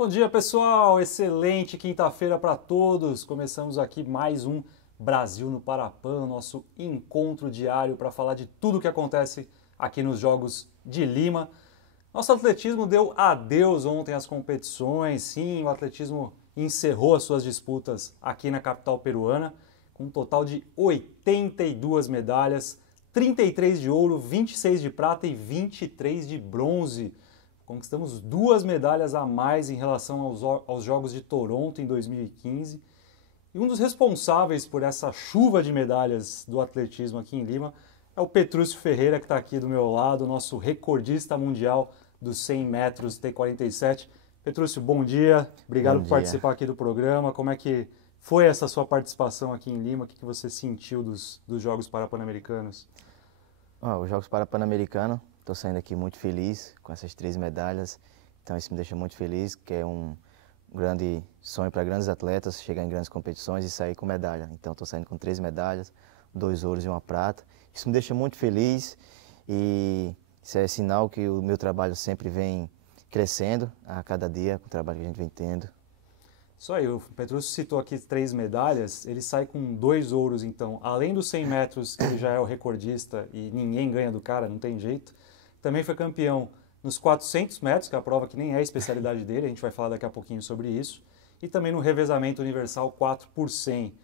Bom dia, pessoal! Excelente quinta-feira para todos! Começamos aqui mais um Brasil no Parapan, nosso encontro diário para falar de tudo o que acontece aqui nos Jogos de Lima. Nosso atletismo deu adeus ontem às competições, sim, o atletismo encerrou as suas disputas aqui na capital peruana, com um total de 82 medalhas, 33 de ouro, 26 de prata e 23 de bronze. Conquistamos 2 medalhas a mais em relação aos Jogos de Toronto em 2015. E um dos responsáveis por essa chuva de medalhas do atletismo aqui em Lima é o Petrúcio Ferreira, que está aqui do meu lado, nosso recordista mundial dos 100 metros T47. Petrúcio, bom dia. Obrigado por participar aqui do programa. Como é que foi essa sua participação aqui em Lima? O que você sentiu dos Jogos Parapan-Americanos? Os Jogos Parapan-Americanos, estou saindo aqui muito feliz com essas 3 medalhas. Então isso me deixa muito feliz, que é um grande sonho para grandes atletas, chegar em grandes competições e sair com medalha. Então estou saindo com 3 medalhas, 2 ouros e 1 prata. Isso me deixa muito feliz e isso é sinal que o meu trabalho sempre vem crescendo a cada dia, com o trabalho que a gente vem tendo. Isso aí, o Petrúcio citou aqui 3 medalhas, ele sai com 2 ouros, então, além dos 100 metros, que ele já é o recordista e ninguém ganha do cara, não tem jeito, também foi campeão nos 400 metros, que é a prova que nem é a especialidade dele, a gente vai falar daqui a pouquinho sobre isso, e também no revezamento universal 4 por 100.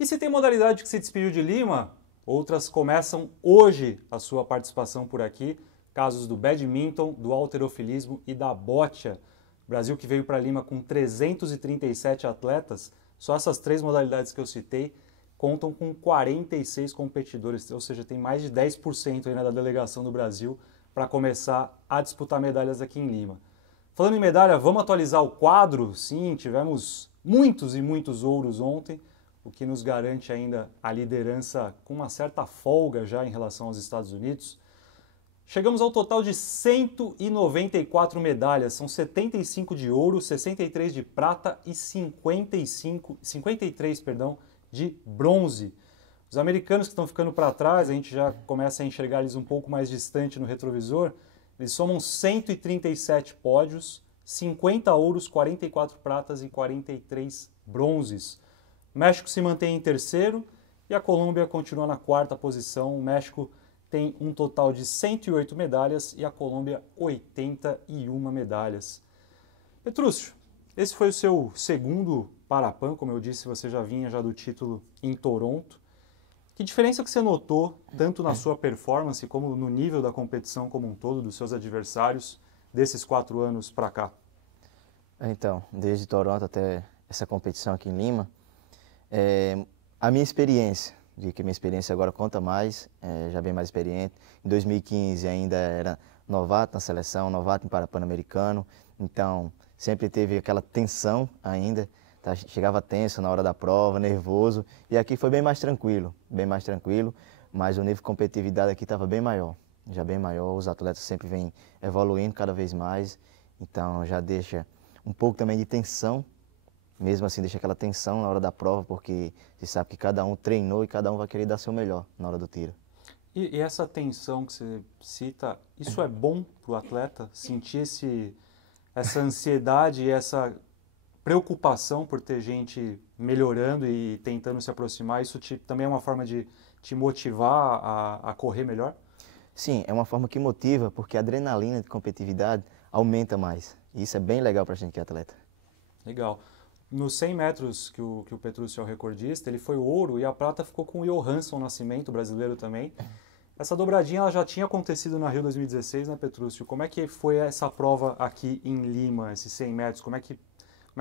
E se tem modalidade que se despediu de Lima, outras começam hoje a sua participação por aqui, casos do badminton, do halterofilismo e da bocha. O Brasil que veio para Lima com 337 atletas, só essas 3 modalidades que eu citei contam com 46 competidores, ou seja, tem mais de 10% ainda da delegação do Brasil para começar a disputar medalhas aqui em Lima. Falando em medalha, vamos atualizar o quadro? Sim, tivemos muitos e muitos ouros ontem, o que nos garante ainda a liderança com uma certa folga já em relação aos Estados Unidos. Chegamos ao total de 194 medalhas, são 75 de ouro, 63 de prata e 53 de bronze. Os americanos que estão ficando para trás, a gente já começa a enxergar eles um pouco mais distante no retrovisor, eles somam 137 pódios, 50 ouros, 44 pratas e 43 bronzes. O México se mantém em terceiro e a Colômbia continua na 4ª posição. O México tem um total de 108 medalhas e a Colômbia 81 medalhas. Petrúcio, esse foi o seu segundo Parapan, como eu disse, você já vinha já do título em Toronto. Que diferença que você notou, tanto na sua performance como no nível da competição como um todo, dos seus adversários, desses 4 anos para cá? Então, desde Toronto até essa competição aqui em Lima, a minha experiência, de que minha experiência agora conta mais, já bem mais experiente. Em 2015 ainda era novato na seleção, novato em Parapan-Americano, então sempre teve aquela tensão ainda, tá? Chegava tenso na hora da prova, nervoso, e aqui foi bem mais tranquilo, mas o nível de competitividade aqui estava bem maior, já bem maior, os atletas sempre vêm evoluindo cada vez mais, então já deixa um pouco também de tensão. Mesmo assim, deixa aquela tensão na hora da prova, porque você sabe que cada um treinou e cada um vai querer dar seu melhor na hora do tiro. E essa tensão que você cita, isso é bom para o atleta? Sentir essa ansiedade e essa preocupação por ter gente melhorando e tentando se aproximar, isso também é uma forma de te motivar a correr melhor? Sim, é uma forma que motiva, porque a adrenalina de competitividade aumenta mais. E isso é bem legal para a gente que é atleta. Legal. Nos 100 metros que o Petrúcio é o recordista, ele foi o ouro e a prata ficou com o Johansson Nascimento, brasileiro também. Essa dobradinha ela já tinha acontecido na Rio 2016, né, Petrúcio? Como é que foi essa prova aqui em Lima, esses 100 metros? Como é que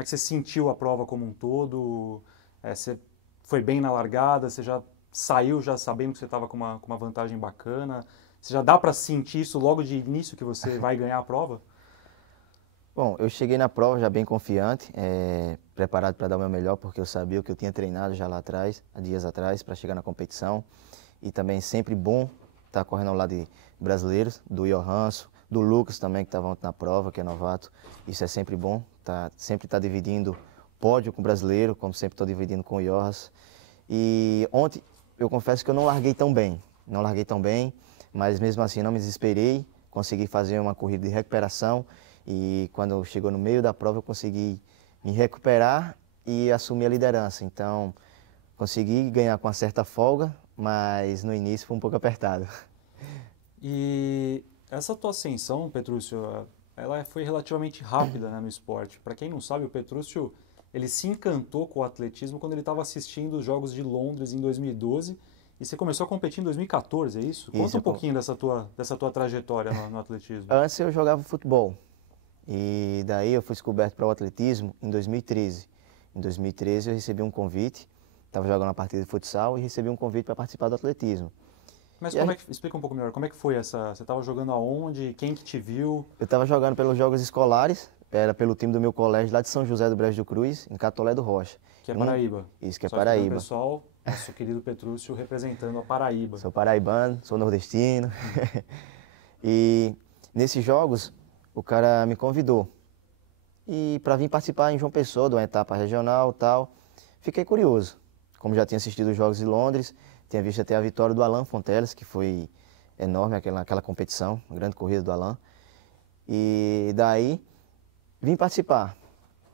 você sentiu a prova como um todo? Você foi bem na largada? Você já saiu já sabendo que você estava com uma vantagem bacana? Você já dá para sentir isso logo de início que você vai ganhar a prova? Bom, eu cheguei na prova já bem confiante, preparado para dar o meu melhor, porque eu sabia o que eu tinha treinado já lá atrás, há dias atrás, para chegar na competição. E também sempre bom estar correndo ao lado de brasileiros, do Johansson, do Lucas também, que estava ontem na prova, que é novato. Isso é sempre bom, sempre estar dividindo pódio com o brasileiro, como sempre estou dividindo com o Johansson. E ontem, eu confesso que eu não larguei tão bem, mas mesmo assim não me desesperei, consegui fazer uma corrida de recuperação E quando chegou no meio da prova, eu consegui me recuperar e assumir a liderança. Então, consegui ganhar com uma certa folga, mas no início foi um pouco apertado. E essa tua ascensão, Petrúcio, ela foi relativamente rápida, né, no esporte. Para quem não sabe, o Petrúcio, ele se encantou com o atletismo quando ele estava assistindo os Jogos de Londres em 2012 e você começou a competir em 2014, é isso? Conta um pouquinho dessa tua trajetória no atletismo. Antes eu jogava futebol e daí eu fui descoberto para o atletismo em 2013. Em 2013 eu recebi um convite, estava jogando uma partida de futsal e recebi um convite para participar do atletismo. Mas como é que, explica um pouco melhor, como é que foi essa, você estava jogando aonde, quem que te viu? Eu estava jogando pelos Jogos Escolares, era pelo time do meu colégio lá de São José do Brejo do Cruz, em Catolé do Rocha. Que é Paraíba. Isso, que é Só Paraíba. Que pessoal, nosso querido Petrúcio representando a Paraíba. Sou paraibano, sou nordestino. E nesses jogos, o cara me convidou. E para vir participar em João Pessoa, de uma etapa regional e tal, fiquei curioso. Como já tinha assistido os Jogos de Londres, tinha visto até a vitória do Alain Fonteles, que foi enorme aquela competição, uma grande corrida do Alain. E daí vim participar.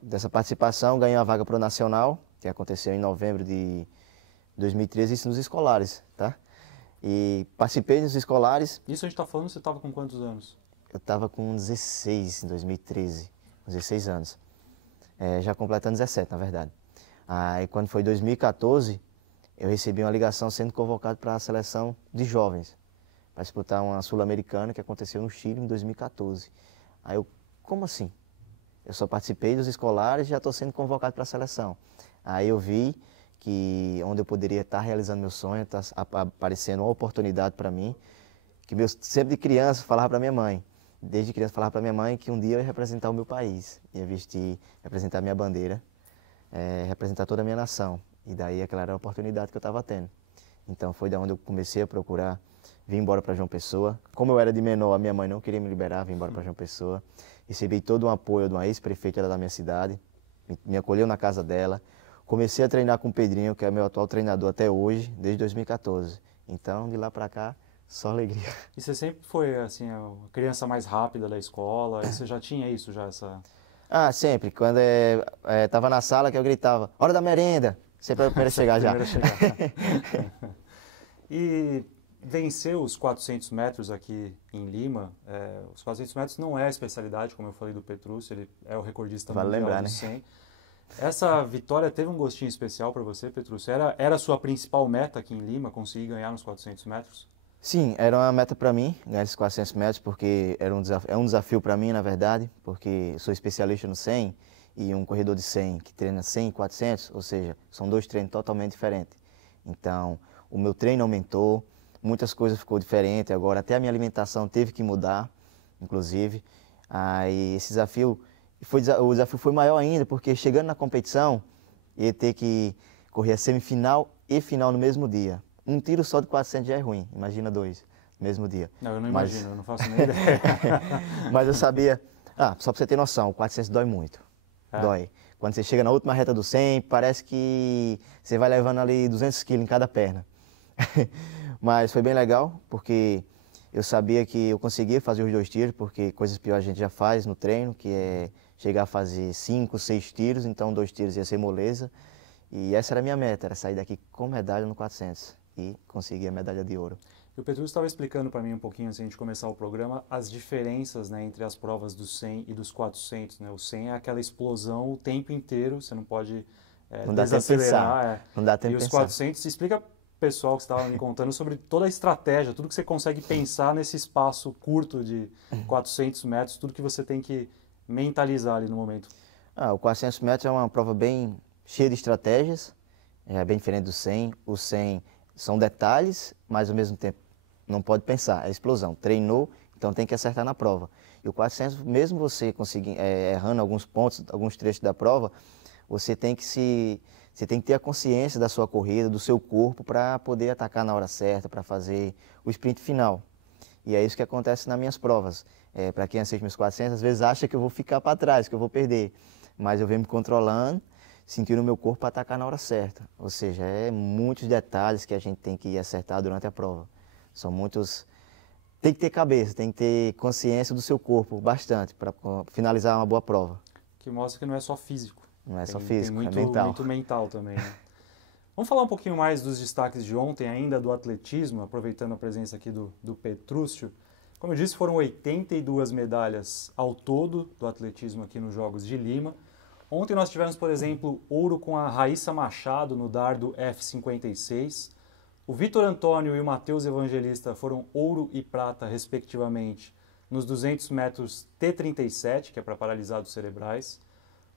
Dessa participação ganhei a vaga para o Nacional, que aconteceu em novembro de 2013, isso nos escolares, tá? E participei dos escolares. Isso a gente está falando, você estava com quantos anos? Eu estava com 16 em 2013, 16 anos. Já completando 17, na verdade. Aí quando foi 2014, eu recebi uma ligação sendo convocado para a seleção de jovens, para disputar uma Sul-Americana que aconteceu no Chile em 2014. Aí eu, como assim? Eu só participei dos escolares e já estou sendo convocado para a seleção. Aí eu vi que onde eu poderia estar realizando meu sonho, está aparecendo uma oportunidade para mim, que eu sempre de criança falava para minha mãe, desde criança falava para minha mãe que um dia eu ia representar o meu país, ia vestir, representar minha bandeira, representar toda a minha nação. E daí aquela era a oportunidade que eu estava tendo. Então foi da onde eu comecei a procurar, vim embora para João Pessoa. Como eu era de menor, a minha mãe não queria me liberar, vim embora para João Pessoa. Recebi todo o apoio de uma ex-prefeita da minha cidade, me acolheu na casa dela. Comecei a treinar com o Pedrinho, que é meu atual treinador até hoje, desde 2014. Então, de lá para cá, só alegria. E você sempre foi, assim, a criança mais rápida da escola? E você já tinha isso, já essa... Ah, sempre. Quando estava na sala que eu gritava, hora da merenda! Sempre era o primeiro a chegar já. E vencer os 400 metros aqui em Lima, os 400 metros não é a especialidade, como eu falei do Petrúcio, ele é o recordista vale mundial lembrar, do né? 100. Essa vitória teve um gostinho especial para você, Petrúcio? Era a sua principal meta aqui em Lima, conseguir ganhar nos 400 metros? Sim, era uma meta para mim, ganhar esses 400 metros, porque é um desafio para mim, na verdade, porque sou especialista no 100 e um corredor de 100 que treina 100 e 400, ou seja, são dois treinos totalmente diferentes. Então, o meu treino aumentou, muitas coisas ficou diferente, agora até a minha alimentação teve que mudar, inclusive. Aí esse desafio, o desafio foi maior ainda, porque chegando na competição, ia ter que correr a semifinal e final no mesmo dia. Um tiro só de 400 já é ruim, imagina dois no mesmo dia. Não, eu não imagino, eu não faço nem ideia. Mas eu sabia, só para você ter noção, o 400 dói muito, dói. Quando você chega na última reta do 100, parece que você vai levando ali 200 quilos em cada perna. Mas foi bem legal, porque eu sabia que eu conseguia fazer os 2 tiros, porque coisas piores a gente já faz no treino, que é chegar a fazer 5, 6 tiros, então 2 tiros ia ser moleza. E essa era a minha meta, era sair daqui com medalha no 400 e conseguir a medalha de ouro. E o Petrúcio estava explicando para mim um pouquinho, antes de a gente começar o programa, as diferenças, né, entre as provas do 100 e dos 400. Né? O 100 é aquela explosão o tempo inteiro, você não pode não dá tempo de pensar. Não dá tempo e os 400, explica pessoal que estava me contando sobre toda a estratégia, tudo que você consegue pensar nesse espaço curto de 400 metros, tudo que você tem que mentalizar ali no momento. O 400 metros é uma prova bem cheia de estratégias, é bem diferente do 100. O 100 são detalhes, mas ao mesmo tempo não pode pensar, é explosão. Treinou, então tem que acertar na prova. E o 400, mesmo você conseguir, errando alguns pontos, alguns trechos da prova, você tem que ter a consciência da sua corrida, do seu corpo, para poder atacar na hora certa, para fazer o sprint final. E é isso que acontece nas minhas provas. Para quem assiste meus 400, às vezes acha que eu vou ficar para trás, que eu vou perder. Mas eu venho me controlando, sentindo o meu corpo para atacar na hora certa. Ou seja, muitos detalhes que a gente tem que acertar durante a prova. São muitos tem que ter cabeça, tem que ter consciência do seu corpo, bastante, para finalizar uma boa prova. Que mostra que não é só físico. Não é só Tem físico, muito, é mental. muito mental também, né? Vamos falar um pouquinho mais dos destaques de ontem, ainda do atletismo, aproveitando a presença aqui do Petrúcio. Como eu disse, foram 82 medalhas ao todo do atletismo aqui nos Jogos de Lima. Ontem nós tivemos, por exemplo, ouro com a Raíssa Machado no dardo F56. O Vitor Antônio e o Matheus Evangelista foram ouro e prata, respectivamente, nos 200 metros T37, que é para paralisados cerebrais.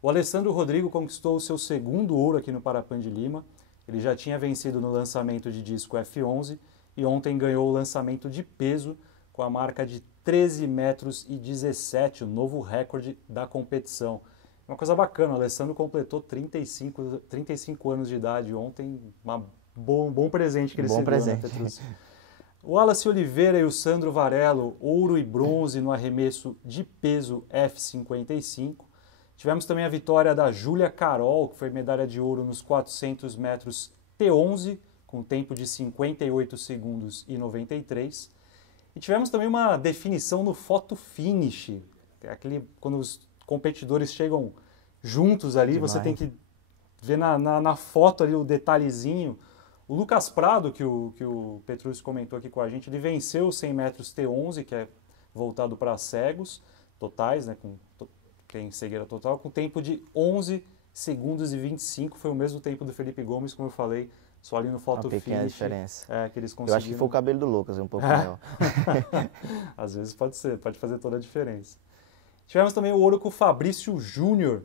O Alessandro Rodrigo conquistou o seu segundo ouro aqui no Parapan de Lima. Ele já tinha vencido no lançamento de disco F11 e ontem ganhou o lançamento de peso com a marca de 13 metros e 17, o novo recorde da competição. Uma coisa bacana, o Alessandro completou 35 anos de idade ontem, um bom presente que ele recebeu, presente. Né, Petrúcio? O Wallace Oliveira e o Sandro Varello, ouro e bronze no arremesso de peso F55. Tivemos também a vitória da Júlia Carol, que foi medalha de ouro nos 400 metros T11, com tempo de 58 segundos e 93. E tivemos também uma definição no photo finish, aquele quando os competidores chegam juntos ali, Demais. Você tem que ver na foto ali o detalhezinho. O Lucas Prado, que o Petrúcio comentou aqui com a gente, ele venceu os 100 metros T11, que é voltado para cegos totais, né, tem cegueira total, com tempo de 11 segundos e 25, foi o mesmo tempo do Felipe Gomes, como eu falei, só ali no photo finish. Uma pequena diferença. Que eles conseguiram. Eu acho que foi o cabelo do Lucas, um pouco maior. Às vezes pode ser, pode fazer toda a diferença. Tivemos também o ouro com o Fabrício Júnior,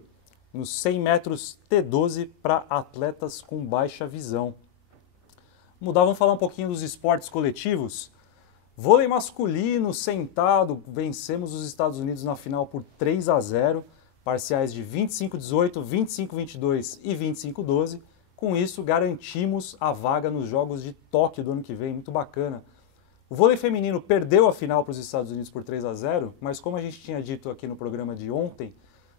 nos 100 metros T12 para atletas com baixa visão. Vamos falar um pouquinho dos esportes coletivos. Vôlei masculino, sentado, vencemos os Estados Unidos na final por 3-0, parciais de 25-18, 25-22 e 25-12. Com isso, garantimos a vaga nos Jogos de Tóquio do ano que vem, muito bacana. O vôlei feminino perdeu a final para os Estados Unidos por 3-0, mas como a gente tinha dito aqui no programa de ontem,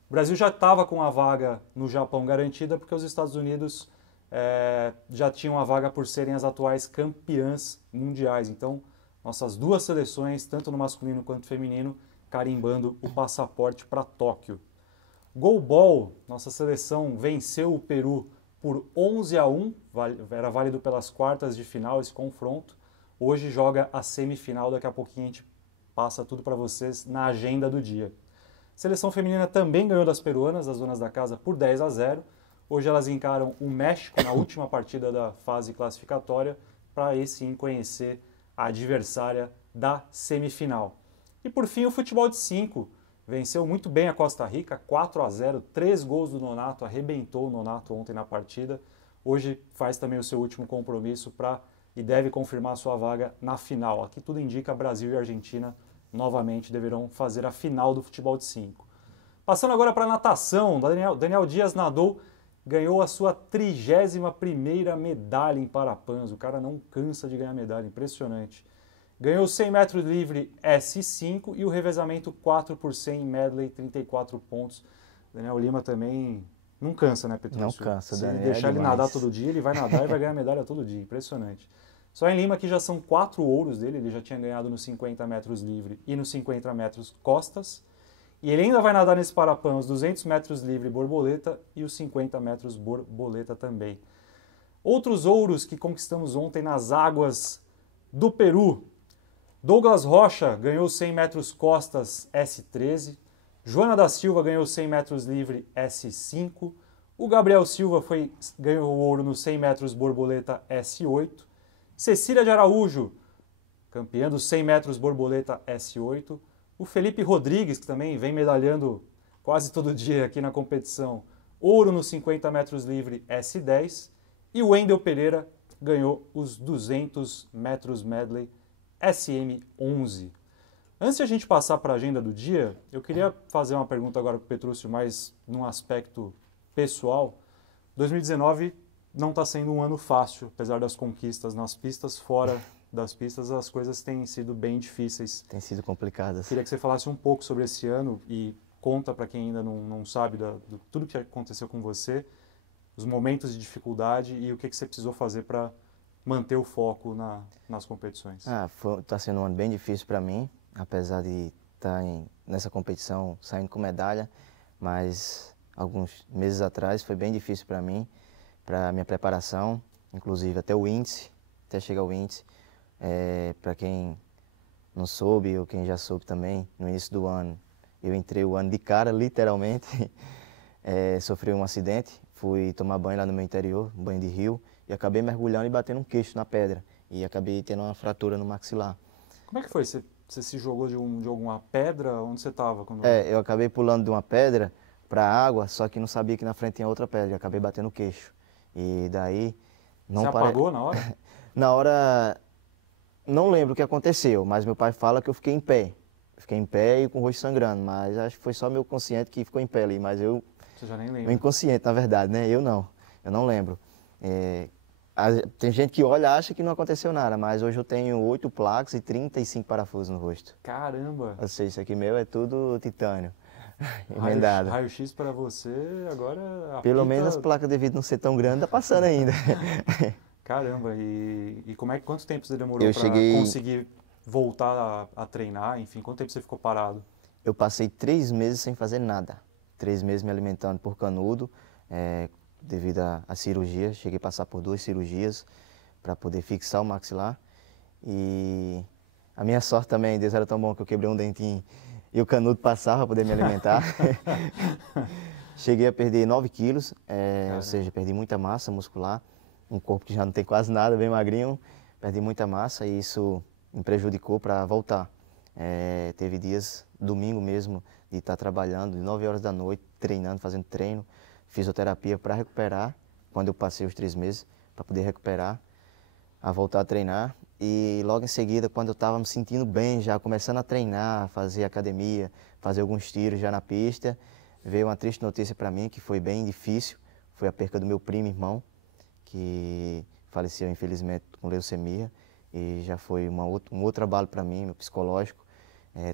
o Brasil já estava com a vaga no Japão garantida, porque os Estados Unidos já tinham a vaga por serem as atuais campeãs mundiais. Então, nossas duas seleções, tanto no masculino quanto no feminino, carimbando o passaporte para Tóquio. Goalball, nossa seleção venceu o Peru por 11-1, era válido pelas quartas de final esse confronto. Hoje joga a semifinal, daqui a pouquinho a gente passa tudo para vocês na agenda do dia. A seleção feminina também ganhou das peruanas, das donas da casa, por 10-0. Hoje elas encaram o México na última partida da fase classificatória, para aí sim conhecer a adversária da semifinal. E por fim o futebol de 5. Venceu muito bem a Costa Rica, 4-0, 3 gols do Nonato, arrebentou o Nonato ontem na partida. Hoje faz também o seu último compromisso e deve confirmar sua vaga na final. Aqui tudo indica Brasil e Argentina novamente deverão fazer a final do futebol de 5. Passando agora para a natação, Daniel Dias nadou, ganhou a sua 31ª medalha em Parapans. O cara não cansa de ganhar medalha, impressionante. Ganhou 100 metros livre S5 e o revezamento 4 por 100 medley, 34 pontos. Daniel Lima também não cansa, né, Petrúcio? Não cansa, Se Daniel. deixar ele nadar todo dia, ele vai nadar e vai ganhar medalha todo dia. Impressionante. Só em Lima aqui já são 4 ouros dele, ele já tinha ganhado nos 50 metros livre e nos 50 metros costas. E ele ainda vai nadar nesse Parapan os 200 metros livre borboleta e os 50 metros borboleta também. Outros ouros que conquistamos ontem nas águas do Peru. Douglas Rocha ganhou 100 metros costas S13, Joana da Silva ganhou 100 metros livre S5, o Gabriel Silva ganhou o ouro nos 100 metros borboleta S8, Cecília de Araújo, campeã dos 100 metros borboleta S8, o Felipe Rodrigues, que também vem medalhando quase todo dia aqui na competição, ouro nos 50 metros livre S10, e o Wendel Pereira ganhou os 200 metros medley SM11. Antes de a gente passar para a agenda do dia, eu queria fazer uma pergunta agora para o Petrúcio, mais num aspecto pessoal. 2019 não está sendo um ano fácil, apesar das conquistas nas pistas. Fora das pistas, as coisas têm sido bem difíceis. Tem sido complicadas. Queria que você falasse um pouco sobre esse ano e conta para quem ainda não sabe tudo que aconteceu com você, os momentos de dificuldade e o que você precisou fazer para manter o foco nas competições? Tá sendo um ano bem difícil para mim, apesar de estar nessa competição saindo com medalha, mas alguns meses atrás foi bem difícil para mim, para minha preparação, inclusive até o índice, até chegar ao índice. Para quem não soube, ou quem já soube também, no início do ano, eu entrei o ano de cara, literalmente, sofri um acidente, fui tomar banho lá no meu interior, um banho de rio, e acabei mergulhando e batendo um queixo na pedra, e acabei tendo uma fratura no maxilar. Como é que foi? Você se jogou de alguma pedra? Onde você estava? Eu acabei pulando de uma pedra para a água, só que não sabia que na frente tinha outra pedra, e acabei batendo o queixo. E daí... Você apagou na hora? Na hora, não lembro o que aconteceu, mas meu pai fala que eu fiquei em pé. Fiquei em pé e com o rosto sangrando, mas acho que foi só meu consciente que ficou em pé ali, mas eu... Você já nem lembra? Meu inconsciente, na verdade, né? Eu não lembro. Tem gente que olha e acha que não aconteceu nada, mas hoje eu tenho 8 placas e 35 parafusos no rosto. Caramba! Ou seja, isso aqui meu é tudo titânio, emendado. Raio-X para você, agora Pelo menos as placas, devido não ser tão grande, tá passando ainda. Caramba, e quanto tempo você demorou para conseguir voltar a treinar? Enfim, quanto tempo você ficou parado? Eu passei 3 meses sem fazer nada. 3 meses me alimentando por canudo, devido à cirurgia. Cheguei a passar por 2 cirurgias para poder fixar o maxilar. E a minha sorte também, Deus era tão bom que eu quebrei um dentinho e o canudo passava para poder me alimentar. Cheguei a perder 9 quilos, ou seja, perdi muita massa muscular. Um corpo que já não tem quase nada, bem magrinho, perdi muita massa e isso me prejudicou para voltar. Teve dias, domingo mesmo, de estar trabalhando, de 9 horas da noite, treinando, fazendo treino, fisioterapia para recuperar, quando eu passei os 3 meses, para poder recuperar, a voltar a treinar. E logo em seguida, quando eu estava me sentindo bem, já começando a treinar, fazer academia, fazer alguns tiros já na pista, veio uma triste notícia para mim, que foi bem difícil, foi a perca do meu primo irmão, que faleceu infelizmente com leucemia, e já foi um outro abalo para mim, meu psicológico,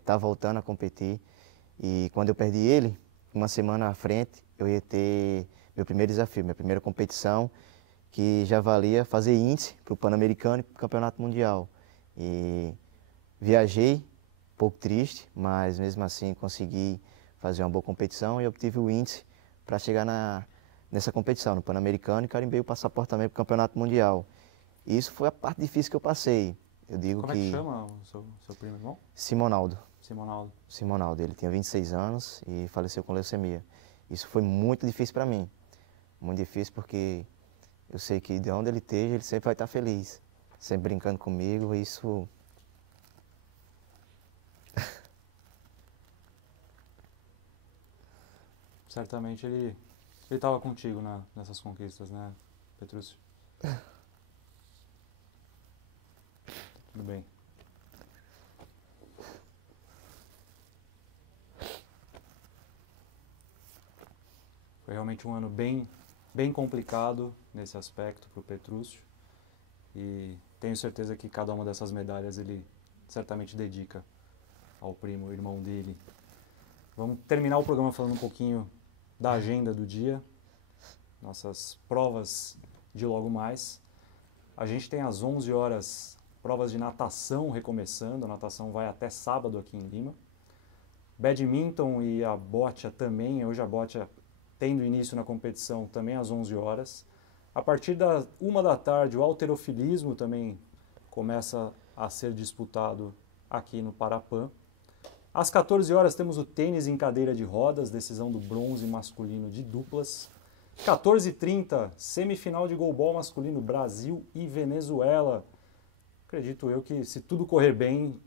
tá voltando a competir. E quando eu perdi ele, uma semana à frente, eu ia ter meu primeiro desafio, minha primeira competição, que já valia fazer índice para o Pan-Americano e para o Campeonato Mundial. E viajei, um pouco triste, mas mesmo assim consegui fazer uma boa competição e obtive o índice para chegar nessa competição, no Pan-Americano, e carimbei o passaporte também para o Campeonato Mundial. E isso foi a parte difícil que eu passei. Eu digo Como é que chama o seu primo irmão? Simonaldo. Simonaldo. Ele tinha 26 anos e faleceu com leucemia. Isso foi muito difícil para mim. Muito difícil porque eu sei que de onde ele esteja, ele sempre vai estar feliz. Sempre brincando comigo, isso... Certamente ele estava contigo nessas conquistas, né, Petrúcio? Tudo bem. Foi realmente um ano bem complicado nesse aspecto para o Petrúcio. E tenho certeza que cada uma dessas medalhas ele certamente dedica ao primo, irmão dele. Vamos terminar o programa falando um pouquinho da agenda do dia, nossas provas de logo mais. A gente tem às 11 horas provas de natação recomeçando, a natação vai até sábado aqui em Lima. Badminton e a boccia também, hoje a boccia tendo início na competição também às 11 horas. A partir da 1 da tarde, o halterofilismo também começa a ser disputado aqui no Parapan. Às 14 horas temos o tênis em cadeira de rodas, decisão do bronze masculino de duplas. 14h30, semifinal de goalball masculino, Brasil e Venezuela. Acredito eu que, se tudo correr bem,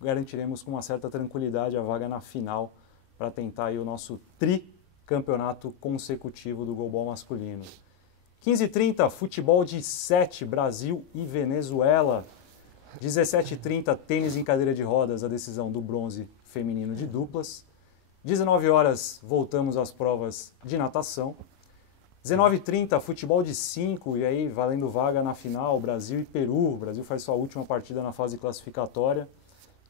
garantiremos com uma certa tranquilidade a vaga na final para tentar aí o nosso tricampeonato consecutivo do goalball masculino. 15h30, futebol de 7, Brasil e Venezuela. 17h30, tênis em cadeira de rodas, a decisão do bronze feminino de duplas. 19 horas, voltamos às provas de natação. 19h30, futebol de 5, e aí valendo vaga na final, Brasil e Peru. O Brasil faz sua última partida na fase classificatória.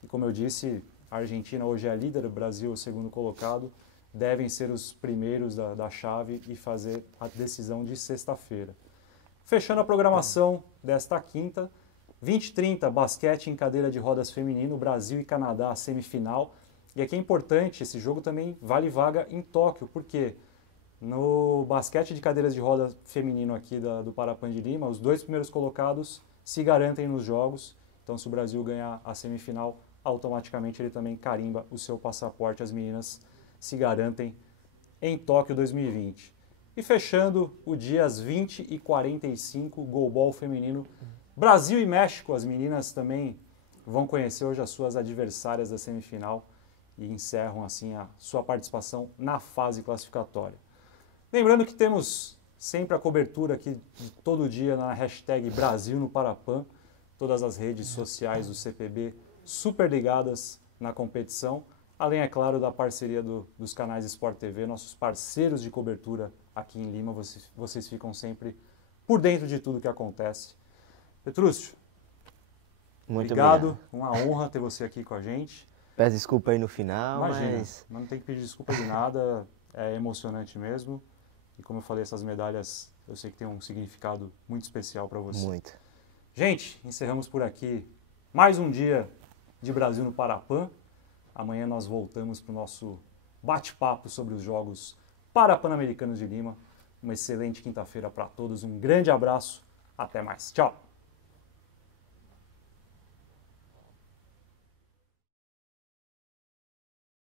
E como eu disse, a Argentina hoje é a líder, o Brasil é o segundo colocado. Devem ser os primeiros da chave e fazer a decisão de sexta-feira. Fechando a programação desta quinta, 20h30, basquete em cadeira de rodas feminino, Brasil e Canadá, semifinal. E aqui é importante, esse jogo também vale vaga em Tóquio, porque no basquete de cadeiras de roda feminino aqui do Parapan de Lima, os 2 primeiros colocados se garantem nos jogos. Então, se o Brasil ganhar a semifinal, automaticamente ele também carimba o seu passaporte. As meninas se garantem em Tóquio 2020. E fechando o dia às 20h45, goalball feminino, Brasil e México. As meninas também vão conhecer hoje as suas adversárias da semifinal e encerram assim a sua participação na fase classificatória. Lembrando que temos sempre a cobertura aqui de todo dia na hashtag Brasil no Parapan, todas as redes sociais do CPB super ligadas na competição, além, é claro, da parceria dos canais Sport TV, nossos parceiros de cobertura aqui em Lima, vocês ficam sempre por dentro de tudo que acontece. Petrúcio, Muito obrigado, uma honra ter você aqui com a gente. Peço desculpa aí no final, Imagina, mas não tem que pedir desculpa de nada, é emocionante mesmo. E como eu falei, essas medalhas eu sei que tem um significado muito especial para você. muito. Gente, encerramos por aqui mais um dia de Brasil no Parapan. Amanhã nós voltamos para o nosso bate-papo sobre os Jogos Parapan-Americanos de Lima. Uma excelente quinta-feira para todos, um grande abraço, até mais. Tchau!